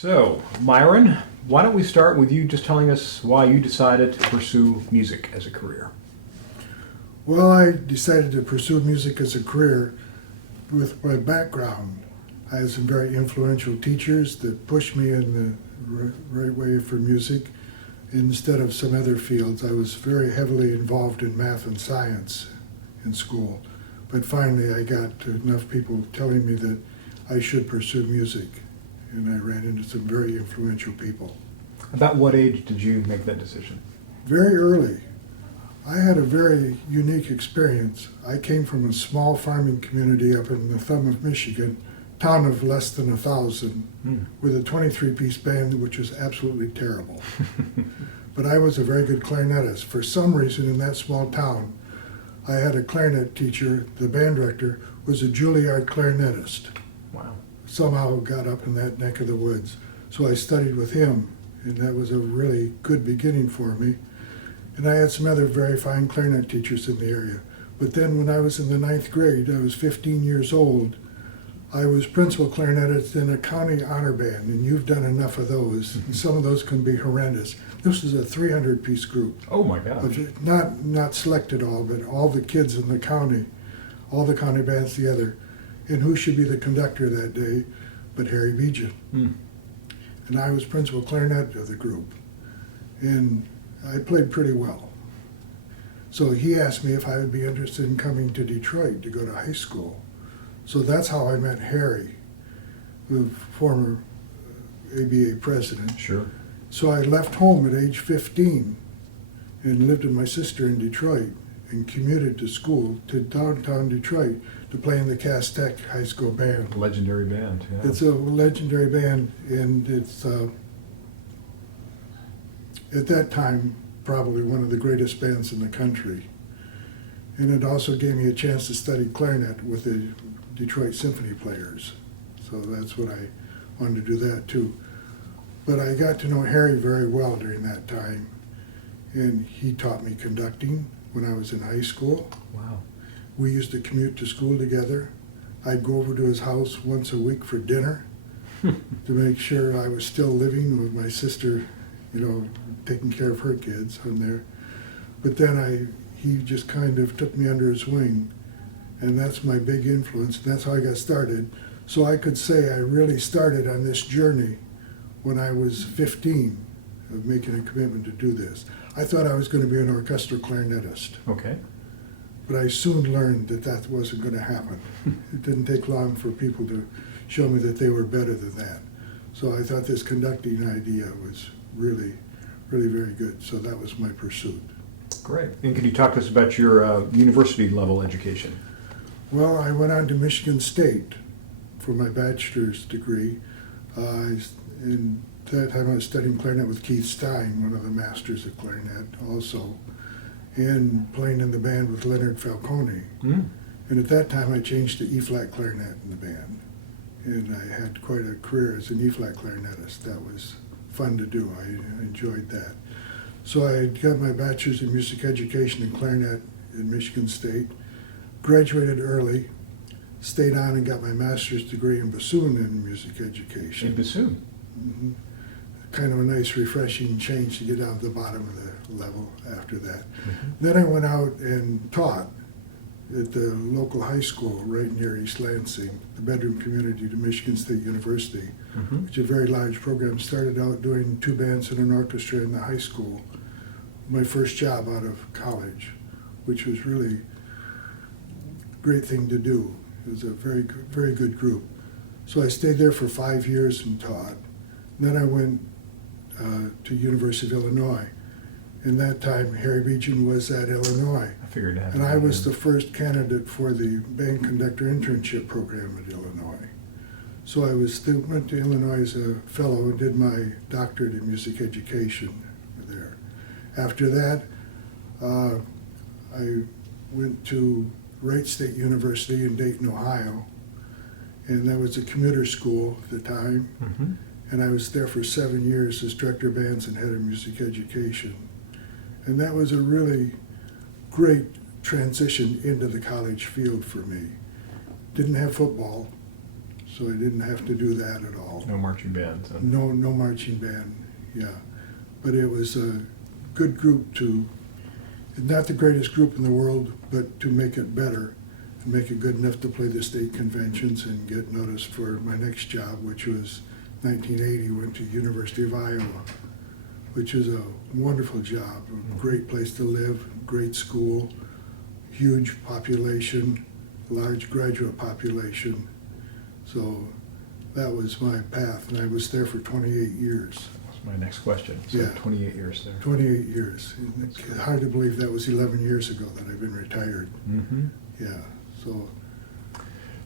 So, Myron, why don't we start with you just telling us why you decided to pursue music as a career? Well, I decided to pursue music as a career with my background. I had some very influential teachers that pushed me in the right way for music. Instead of some other fields, I was very heavily involved in math and science in school. But finally, I got enough people telling me that I should pursue music, and I ran into some very influential people. About what age did you make that decision? Very early. I had a very unique experience. I came from a small farming community up in the thumb of Michigan, town of less than 1,000, with a 23-piece band, which was absolutely terrible. But I was a very good clarinetist. For some reason, in that small town, I had a clarinet teacher. The band director was a Juilliard clarinetist. Wow. Somehow got up in that neck of the woods. So I studied with him, and that was a really good beginning for me. And I had some other very fine clarinet teachers in the area. But then when I was in the 9th grade, I was 15 years old, I was principal clarinetist in a county honor band, and you've done enough of those. And some of those can be horrendous. This was a 300-piece group. Oh my gosh. Not selected all, but all the kids in the county, all the county bands together. And who should be the conductor that day but Harry Beejan. And I was principal clarinet of the group. And I played pretty well. So he asked me if I would be interested in coming to Detroit to go to high school. So that's how I met Harry, the former ABA president. Sure. So I left home at age 15 and lived with my sister in Detroit and commuted to school to downtown Detroit to play in the Cass Tech High School band. Legendary band, yeah. It's a legendary band, and it's at that time probably one of the greatest bands in the country. And it also gave me a chance to study clarinet with the Detroit Symphony players. So that's what I wanted to do that too. But I got to know Harry very well during that time, and he taught me conducting when I was in high school. Wow. We used to commute to school together. I'd go over to his house once a week for dinner to make sure I was still living with my sister, taking care of her kids on there. But then he just kind of took me under his wing, and that's my big influence. That's how I got started. So I could say I really started on this journey when I was 15 of making a commitment to do this. I thought I was going to be an orchestral clarinetist. Okay. But I soon learned that that wasn't going to happen. It didn't take long for people to show me that they were better than that. So I thought this conducting idea was really, really very good. So that was my pursuit. Great. And can you talk to us about your university level education? Well, I went on to Michigan State for my bachelor's degree. In that time I was studying clarinet with Keith Stein, one of the masters of clarinet also, and playing in the band with Leonard Falcone. And at that time I changed to E-flat clarinet in the band. And I had quite a career as an E-flat clarinetist. That was fun to do. I enjoyed that. So I got my bachelor's in music education in clarinet in Michigan State, graduated early, stayed on and got my master's degree in bassoon in music education. In bassoon? Mm-hmm. Kind of a nice, refreshing change to get down to the bottom of the level after that. Then I went out and taught at the local high school right near East Lansing, the bedroom community to Michigan State University, which is a very large program. Started out doing 2 bands and an orchestra in the high school. My first job out of college, which was really a great thing to do. It was a very good group. So I stayed there for 5 years and taught. Then I went to University of Illinois. In that time, Harry Beejan was at Illinois. I figured that. And I was the first candidate for the band conductor internship program at Illinois. So I went to Illinois as a fellow and did my doctorate in music education there. After that, I went to Wright State University in Dayton, Ohio, and that was a commuter school at the time. And I was there for 7 years as director of bands and head of music education. And that was a really great transition into the college field for me. Didn't have football, so I didn't have to do that at all. No marching bands. No marching band, yeah. But it was a good group to, not the greatest group in the world, but to make it better and make it good enough to play the state conventions and get noticed for my next job, which was 1980, went to University of Iowa, which is a wonderful job, a great place to live, great school, huge population, large graduate population. So that was my path, and I was there for 28 years. That's my next question. So Yeah. 28 years there. 28 years. It's hard to believe that was 11 years ago that I've been retired. Mm-hmm. Yeah, so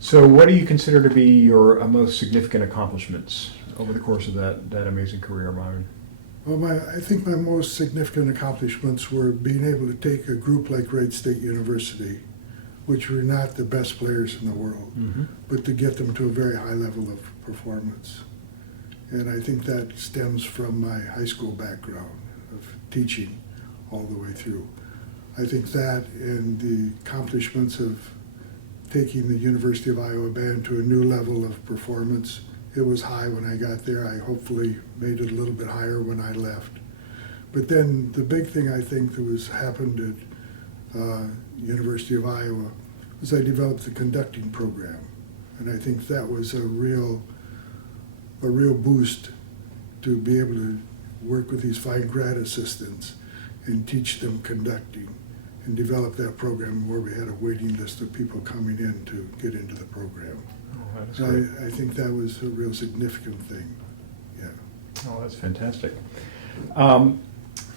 So what do you consider to be your most significant accomplishments over the course of that amazing career, Myron? well, I think my most significant accomplishments were being able to take a group like Wright State University, which were not the best players in the world, Mm-hmm. but to get them to a very high level of performance. And I think that stems from my high school background of teaching all the way through. I think that and the accomplishments of taking the University of Iowa band to a new level of performance. It was high when I got there. I hopefully made it a little bit higher when I left. But then the big thing I think that was happened at University of Iowa was I developed the conducting program. And I think that was a real boost to be able to work with these fine grad assistants and teach them conducting and develop that program where we had a waiting list of people coming in to get into the program. Oh, that is So great. I think that was a real significant thing, yeah. Oh, that's fantastic.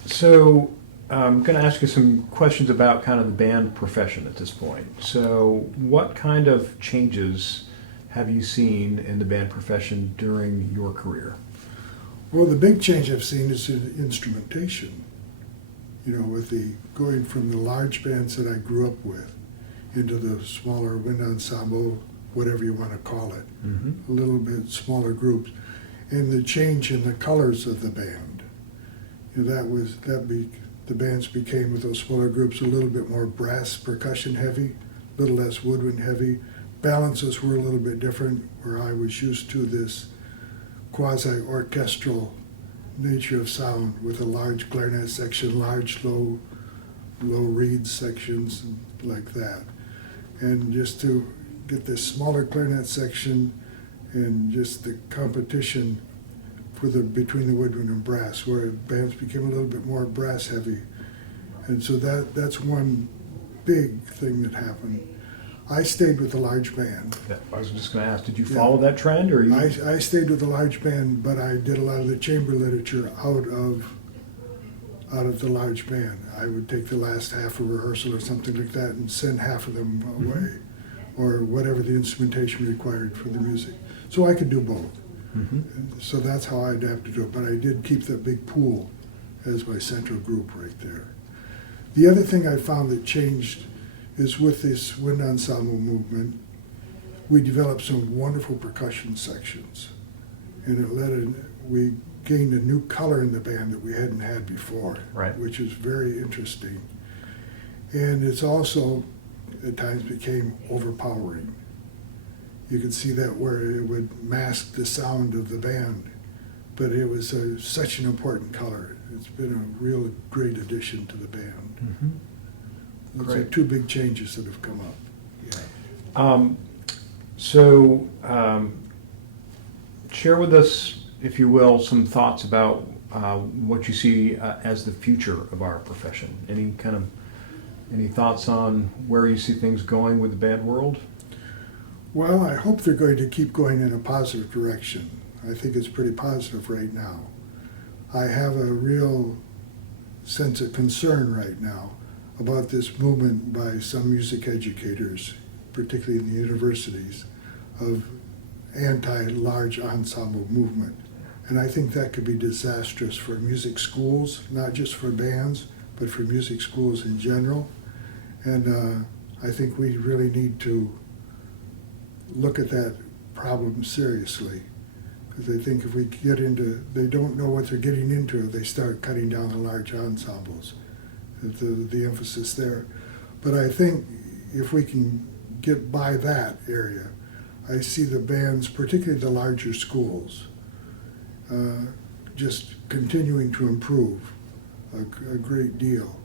So I'm going to ask you some questions about kind of the band profession at this point. So what kind of changes have you seen in the band profession during your career? Well, the big change I've seen is in instrumentation. You know, with the going from the large bands that I grew up with into the smaller wind ensemble, whatever you want to call it, Mm-hmm. a little bit smaller groups, and the change in the colors of the band. You know, the bands became with those smaller groups a little bit more brass percussion heavy, a little less woodwind heavy. Balances were a little bit different, where I was used to this quasi-orchestral nature of sound with a large clarinet section, large low reed sections, and like that. And just to get this smaller clarinet section and just the competition for between the woodwind and brass, where bands became a little bit more brass heavy. And so that's one big thing that happened. I stayed with the large band. Yeah, I was just going to ask, did you Yeah. follow that trend, or you? I stayed with the large band, but I did a lot of the chamber literature out of the large band. I would take the last half of rehearsal or something like that and send half of them away, or whatever the instrumentation required for the music. So I could do both. Mm-hmm. And so that's how I adapted to it, but I did keep that big pool as my central group right there. The other thing I found that changed is with this wind ensemble movement, we developed some wonderful percussion sections, and we gained a new color in the band that we hadn't had before, Right. which is very interesting. And it's also at times became overpowering. You could see that where it would mask the sound of the band, but it was such an important color. It's been a real great addition to the band. Mm-hmm. Those are Great. two big changes that have come up. Yeah. Share with us, if you will, some thoughts about what you see as the future of our profession. Any thoughts on where you see things going with the band world? Well, I hope they're going to keep going in a positive direction. I think it's pretty positive right now. I have a real sense of concern right now about this movement by some music educators, particularly in the universities, of anti-large ensemble movement. And I think that could be disastrous for music schools, not just for bands, but for music schools in general. And I think we really need to look at that problem seriously. Because I think if we get into, they don't know what they're getting into if they start cutting down the large ensembles, the emphasis there. But I think if we can get by that area, I see the bands, particularly the larger schools, just continuing to improve a great deal.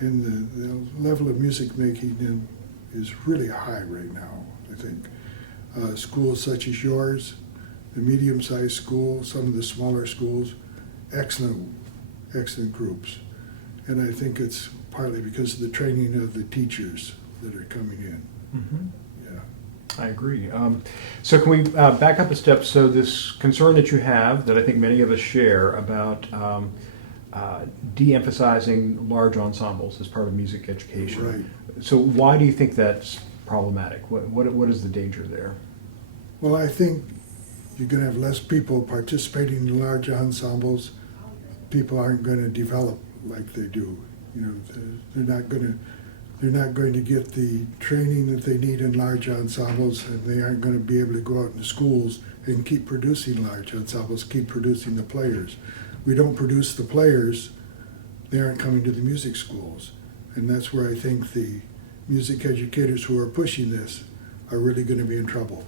And the level of music making is really high right now, I think. Schools such as yours, the medium-sized schools, some of the smaller schools, excellent groups. And I think it's partly because of the training of the teachers that are coming in. Mm-hmm. Yeah. I agree. So can we back up a step? So this concern that you have, that I think many of us share, about de-emphasizing large ensembles as part of music education. Right. So why do you think that's problematic? What is the danger there? Well, I think you're going to have less people participating in large ensembles. People aren't going to develop like they do. You know, they're not going to get the training that they need in large ensembles, and they aren't going to be able to go out into schools and keep producing large ensembles, keep producing the players. We don't produce the players, they aren't coming to the music schools. And that's where I think the music educators who are pushing this are really going to be in trouble.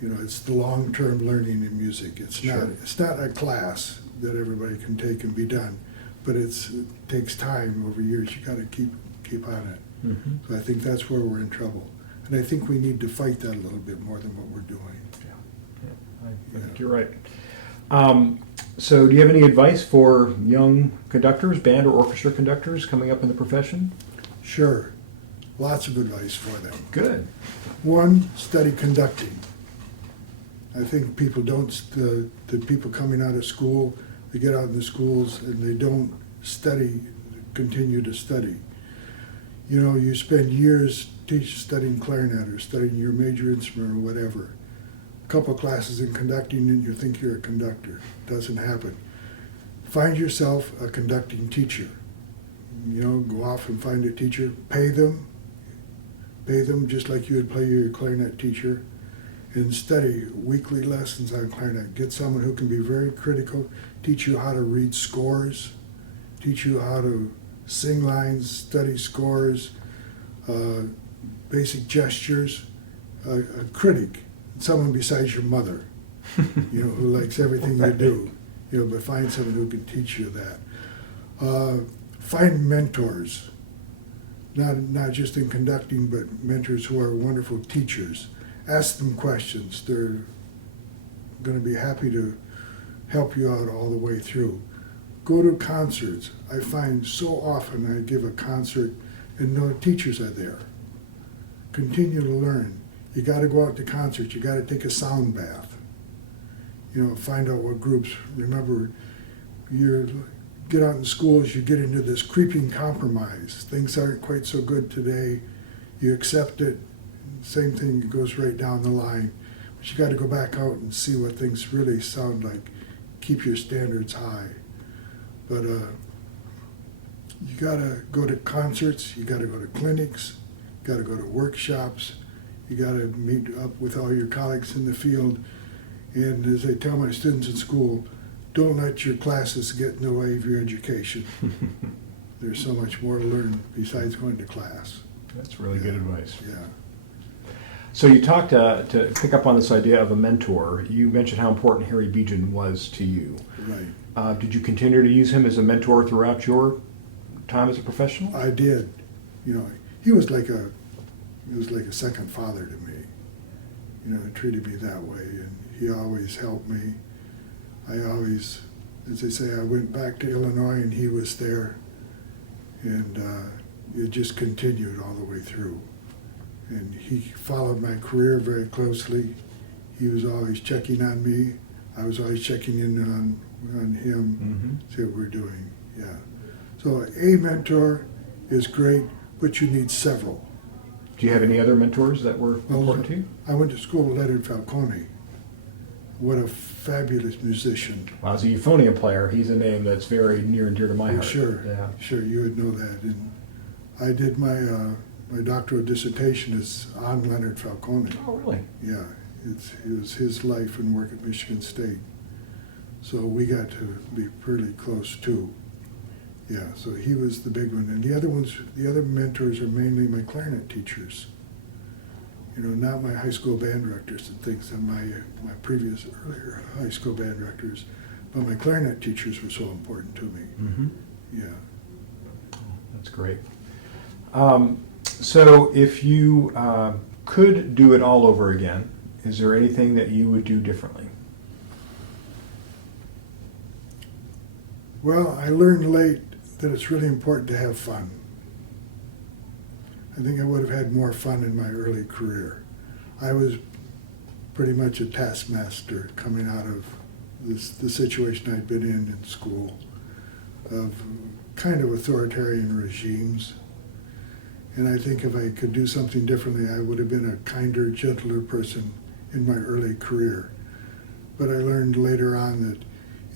You know, it's the long-term learning in music. It's not a class that everybody can take and be done, but it takes time over years. You got to keep on it. Mm-hmm. So I think that's where we're in trouble. And I think we need to fight that a little bit more than what we're doing. I think you're right. So do you have any advice for young conductors, band or orchestra conductors coming up in the profession? Sure. Lots of advice for them. Good. One, study conducting. I think people don't, the people coming out of school, they get out in the schools and they don't continue to study. You know, you spend years studying clarinet or studying your major instrument or whatever. A couple of classes in conducting and you think you're a conductor. Doesn't happen. Find yourself a conducting teacher. You know, go off and find a teacher. Pay them just like you would pay your clarinet teacher, and study weekly lessons on clarinet. Get someone who can be very critical, teach you how to read scores, teach you how to sing lines, study scores, basic gestures. A critic, someone besides your mother, you know, who likes everything you do. You know, but find someone who can teach you that. Find mentors, not just in conducting, but mentors who are wonderful teachers. Ask them questions. They're going to be happy to help you out all the way through. Go to concerts. I find so often I give a concert and no teachers are there. Continue to learn. You got to go out to concerts. You got to take a sound bath. You know, find out what groups. Remember, you get out in schools, you get into this creeping compromise. Things aren't quite so good today. You accept it. Same thing goes right down the line. But you got to go back out and see what things really sound like. Keep your standards high. But you got to go to concerts. You got to go to clinics. You got to go to workshops. You got to meet up with all your colleagues in the field. And as I tell my students in school, don't let your classes get in the way of your education. There's so much more to learn besides going to class. That's really good advice. Yeah. So you talked, to pick up on this idea of a mentor, you mentioned how important Harry Beejan was to you. Right. Did you continue to use him as a mentor throughout your time as a professional? I did. You know, he was like a second father to me. You know, he treated me that way, and he always helped me. I always, as they say, I went back to Illinois and he was there, and it just continued all the way through. And he followed my career very closely. He was always checking on me. I was always checking in on him, see what we're doing. Yeah. So a mentor is great, but you need several. Do you have any other mentors that were important to you? I went to school with Leonard Falcone. What a fabulous musician. Well, as a euphonium player, he's a name that's very near and dear to my heart. Sure, Yeah. sure, you would know that. And I did my doctoral dissertation is on Leonard Falcone. Oh, really? Yeah, it was his life and work at Michigan State. So we got to be pretty close too. Yeah, so he was the big one. And the other mentors are mainly my clarinet teachers. not my high school band directors and things, and my previous earlier high school band directors, but my clarinet teachers were so important to me. Mm-hmm. Yeah. That's great. So if you could do it all over again, is there anything that you would do differently? Well, I learned late that it's really important to have fun. I think I would have had more fun in my early career. I was pretty much a taskmaster coming out of the situation I'd been in school, of kind of authoritarian regimes. And I think if I could do something differently, I would have been a kinder, gentler person in my early career. But I learned later on that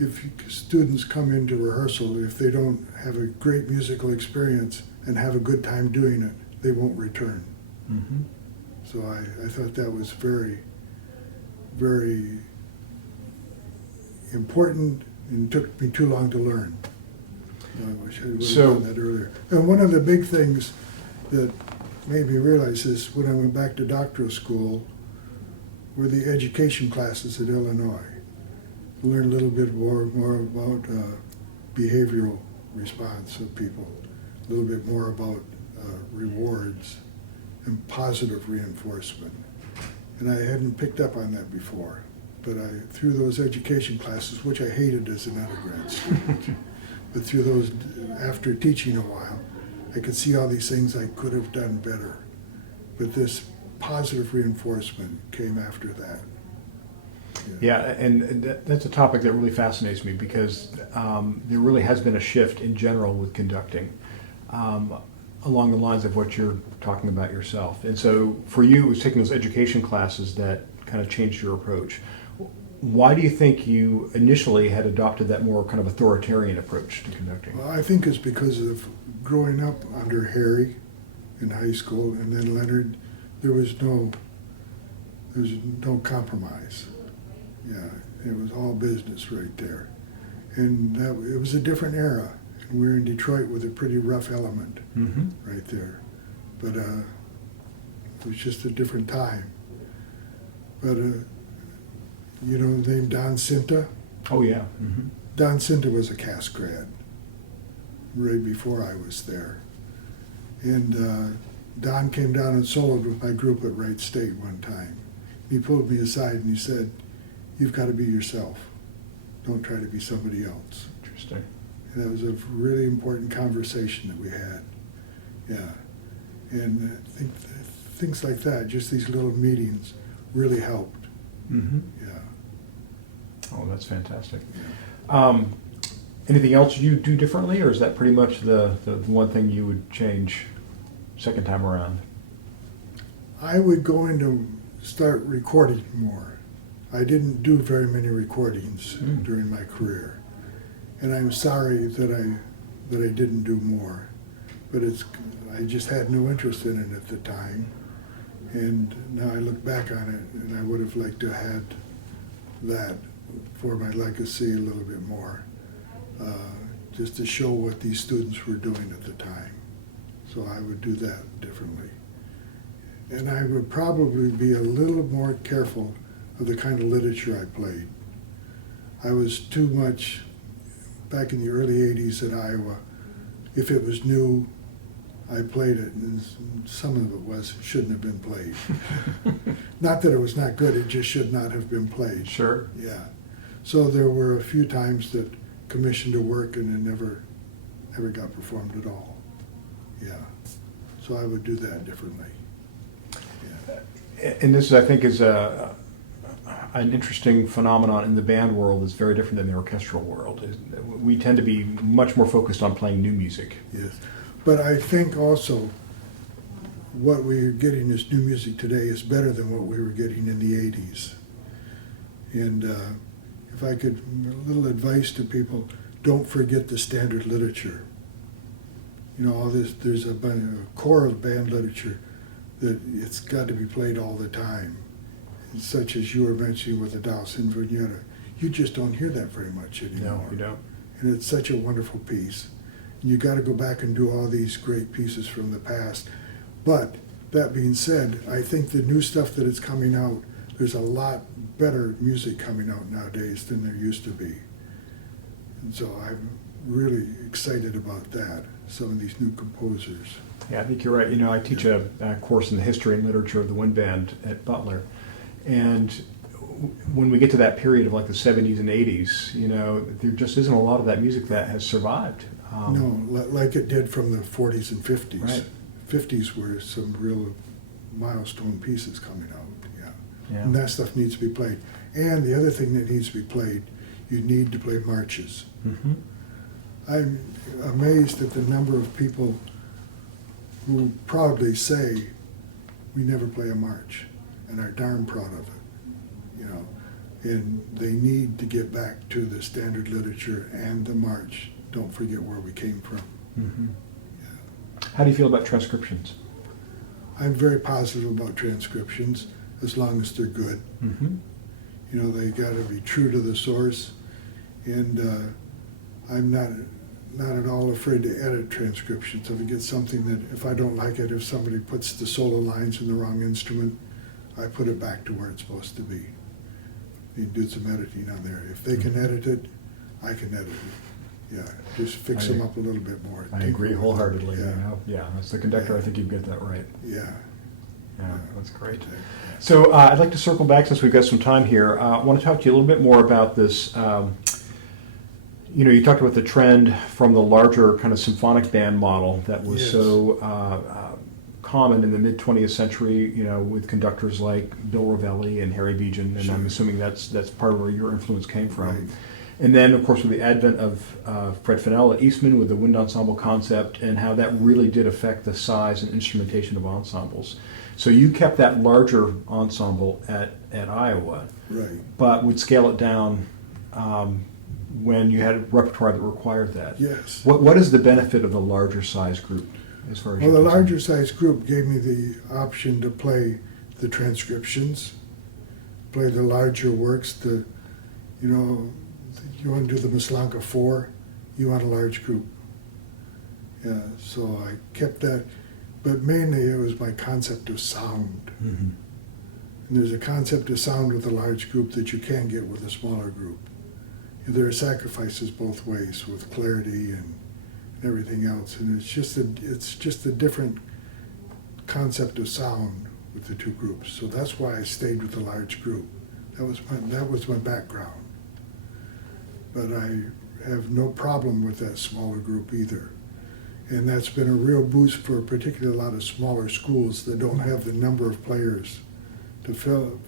if students come into rehearsal, if they don't have a great musical experience and have a good time doing it, they won't return. Mm-hmm. So I thought that was very, very important, and took me too long to learn. I wish I would have done that earlier. And one of the big things that made me realize this when I went back to doctoral school were the education classes at Illinois. Learned a little bit more about behavioral response of people, a little bit more about rewards and positive reinforcement. And I hadn't picked up on that before, but through those education classes, which I hated as an undergrad student, but through those, after teaching a while, I could see all these things I could have done better. But this positive reinforcement came after that. Yeah, and that's a topic that really fascinates me because there really has been a shift in general with conducting along the lines of what you're talking about yourself. And so for you, it was taking those education classes that kind of changed your approach. Why do you think you initially had adopted that more kind of authoritarian approach to conducting? Well, I think it's because of growing up under Harry in high school and then Leonard. There was no compromise. Yeah, it was all business right there. And it was a different era. And we were in Detroit with a pretty rough element right there. But it was just a different time. But, the name Don Cinta? Oh, yeah. Mm-hmm. Don Cinta was a Cass grad right before I was there. And Don came down and soloed with my group at Wright State one time. He pulled me aside and he said, "You've got to be yourself. Don't try to be somebody else." Interesting. And that was a really important conversation that we had. Yeah. And I think things like that, just these little meetings, really helped. Mm-hmm. Yeah. Oh, that's fantastic. Anything else you do differently, or is that pretty much the one thing you would change second time around? I would go into start recording more. I didn't do very many recordings during my career, and I'm sorry that I didn't do more. But I just had no interest in it at the time, and now I look back on it, and I would have liked to have had that for my legacy a little bit more, just to show what these students were doing at the time. So I would do that differently. And I would probably be a little more careful of the kind of literature I played. I was too much, back in the early 80s at Iowa, if it was new, I played it, and some of it shouldn't have been played. Not that it was not good, it just should not have been played. Sure. Yeah. So there were a few times that commissioned a work and it never got performed at all. Yeah. So I would do that differently. Yeah. And this, I think, is an interesting phenomenon in the band world that's very different than the orchestral world. We tend to be much more focused on playing new music. Yes. But I think also what we're getting as new music today is better than what we were getting in the 80s. And if I could, a little advice to people, don't forget the standard literature. All this, there's a core of band literature that it's got to be played all the time, such as you were mentioning with the Dow Sinfonietta. You just don't hear that very much anymore. No, you don't. And it's such a wonderful piece. And you got to go back and do all these great pieces from the past. But that being said, I think the new stuff that is coming out, there's a lot better music coming out nowadays than there used to be. And so I'm really excited about that, some of these new composers. Yeah, I think you're right. You know, I teach a course in the history and literature of the wind band at Butler, and when we get to that period of like the 70s and 80s, you know, there just isn't a lot of that music that has survived. No, like it did from the 40s and 50s. Right. 50s were some real milestone pieces coming out, Yeah. And that stuff needs to be played. And the other thing that needs to be played, you need to play marches. Mm-hmm. I'm amazed at the number of people who proudly say, we never play a march, and are darn proud of it, you know. And they need to get back to the standard literature and the march. Don't forget where we came from. Mm-hmm. Yeah. How do you feel about transcriptions? I'm very positive about transcriptions, as long as they're good. Mm-hmm. You know, they got to be true to the source, and I'm not at all afraid to edit transcriptions. If I get something that, if I don't like it, if somebody puts the solo lines in the wrong instrument, I put it back to where it's supposed to be. You do some editing on there. If they can edit it, I can edit it. Yeah, just fix them up a little bit more. I agree wholeheartedly. Yeah. You know? Yeah, as the conductor, Yeah. I think you've got that right. Yeah. Yeah, that's great. Yeah. So I'd like to circle back, since we've got some time here. I want to talk to you a little bit more about this. You know, you talked about the trend from the larger kind of symphonic band model that was Yes. so common in the mid-20th century, you know, with conductors like Bill Rovelli and Harry Bejan, and Sure. I'm assuming that's part of where your influence came from. Right. And then, of course, with the advent of Fred Fennell at Eastman with the wind ensemble concept, and how that really did affect the size and instrumentation of ensembles. So you kept that larger ensemble at Iowa, Right. but would scale it down when you had a repertoire that required that. Yes. What is the benefit of the larger size group as far as Well, the you're concerned? larger size group gave me the option to play the transcriptions, play the larger works. You know, you want to do the Maslanka 4, you want a large group. Yeah, so I kept that, but mainly it was my concept of sound. Mm-hmm. And there's a concept of sound with a large group that you can't get with a smaller group. There are sacrifices both ways with clarity and everything else, and it's just a different concept of sound with the two groups. So that's why I stayed with the large group. That was my background. But I have no problem with that smaller group either. And that's been a real boost for particularly a lot of smaller schools that don't have the number of players to fill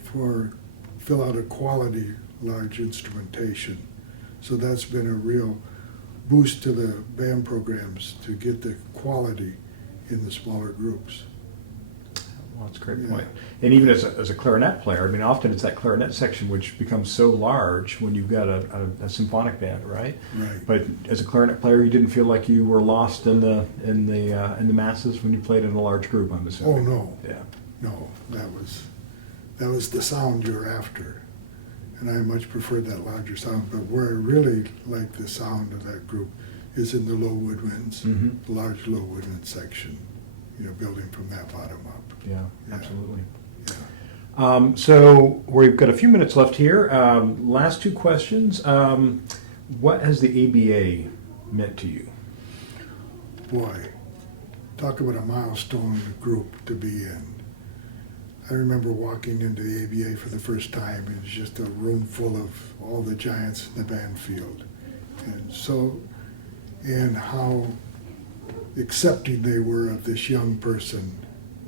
out a quality large instrumentation. So that's been a real boost to the band programs to get the quality in the smaller groups. Well, that's a great Yeah. point. And even as a clarinet player, I mean, often it's that clarinet section which becomes so large when you've got a symphonic band, right? Right. But as a clarinet player, you didn't feel like you were lost in the masses when you played in a large group, I'm assuming. Oh, no. Yeah. No, that was the sound you're after. And I much preferred that larger sound. But where I really like the sound of that group is in the low woodwinds, Mm-hmm. the large low woodwind section, you know, building from that bottom up. Yeah, Yeah. absolutely. Yeah. So we've got a few minutes left here. Last two questions. What has the ABA meant to you? Boy, talk about a milestone group to be in. I remember walking into the ABA for the first time. It was just a room full of all the giants in the band field. And how accepting they were of this young person.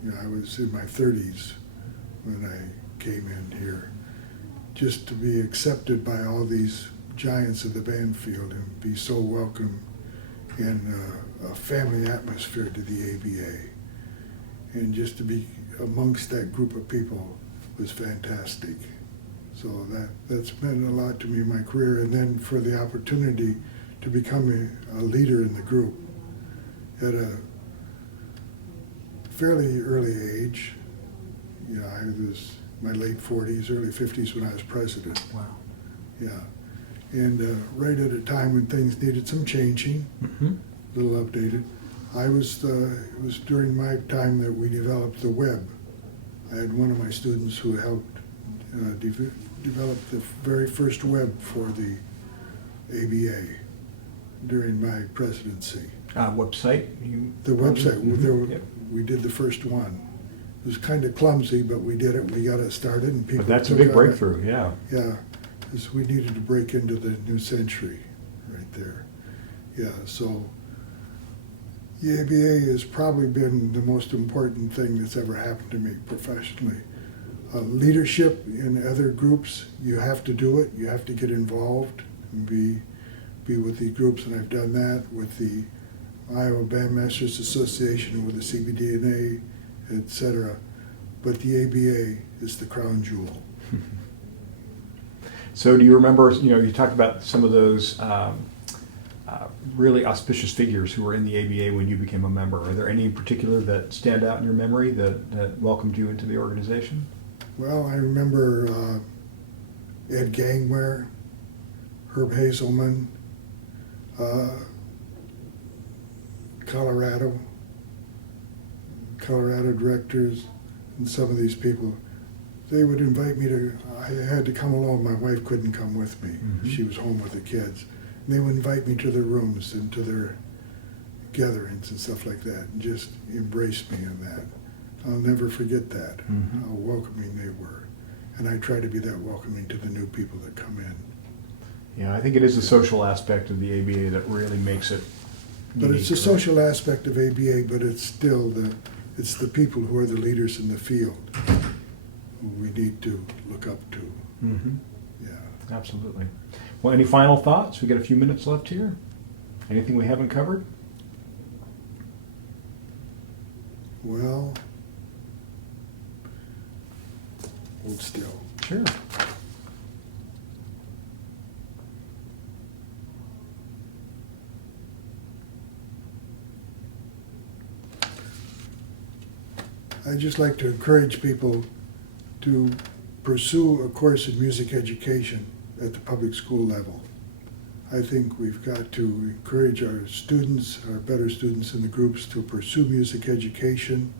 You know, I was in my 30s when I came in here. Just to be accepted by all these giants of the band field and be so welcome in a family atmosphere to the ABA. And just to be amongst that group of people was fantastic. So that's meant a lot to me in my career. And then for the opportunity to become a leader in the group at a fairly early age. You know, I was in my late 40s, early 50s when I was president. Wow. Yeah. And right at a time when things needed some changing, Mm-hmm. a little updated, It was during my time that we developed the web. I had one of my students who helped develop the very first web for the ABA during my presidency. Website? The website, Yep. we did the first one. It was kind of clumsy, but we did it, we got it started, and people But that's a took big on it. breakthrough, yeah. Yeah, because we needed to break into the new century right there. Yeah, so the ABA has probably been the most important thing that's ever happened to me professionally. Leadership in other groups, you have to do it, you have to get involved and be with the groups, and I've done that with the Iowa Bandmasters Association, with the CBDNA, etc. But the ABA is the crown jewel. So do you remember, you talked about some of those really auspicious figures who were in the ABA when you became a member. Are there any in particular that stand out in your memory that welcomed you into the organization? Well, I remember Ed Gangware, Herb Hazelman, Colorado directors, and some of these people. They would invite me to, I had to come along, my wife couldn't come with me. Mm-hmm. She was home with the kids. And they would invite me to their rooms and to their gatherings and stuff like that, and just embraced me in that. I'll never forget that, Mm-hmm. how welcoming they were. And I try to be that welcoming to the new people that come in. Yeah, I think it is the social aspect of the ABA that really makes it But it's the unique, social aspect of ABA, but it's still it's the people who are the leaders in the field who we need to look up to. Mm-hmm. Yeah. Absolutely. Well, any final thoughts? We got a few minutes left here. Anything we haven't covered? Well, hold still. Sure. I'd just like to encourage people to pursue a course in music education at the public school level. I think we've got to encourage our students, our better students in the groups, to pursue music education,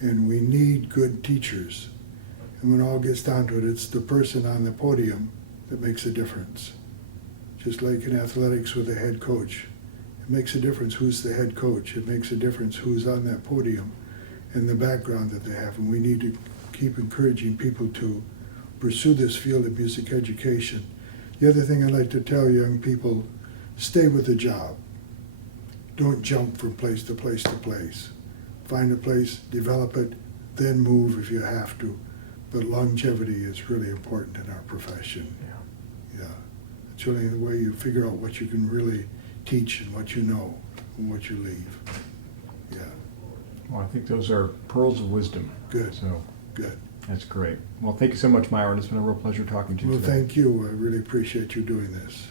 and we need good teachers. And when it all gets down to it, it's the person on the podium that makes a difference. Just like in athletics with the head coach. It makes a difference who's the head coach. It makes a difference who's on that podium and the background that they have. And we need to keep encouraging people to pursue this field of music education. The other thing I'd like to tell young people, stay with the job. Don't jump from place to place to place. Find a place, develop it, then move if you have to. But longevity is really important in our profession. Yeah. It's really the way you figure out what you can really teach and what you know and what you leave. Yeah. Well, I think those are pearls of wisdom. Good. So Good. that's great. Well, thank you so much, Myron. It's been a real pleasure talking to you Well, today. thank you. I really appreciate you doing this.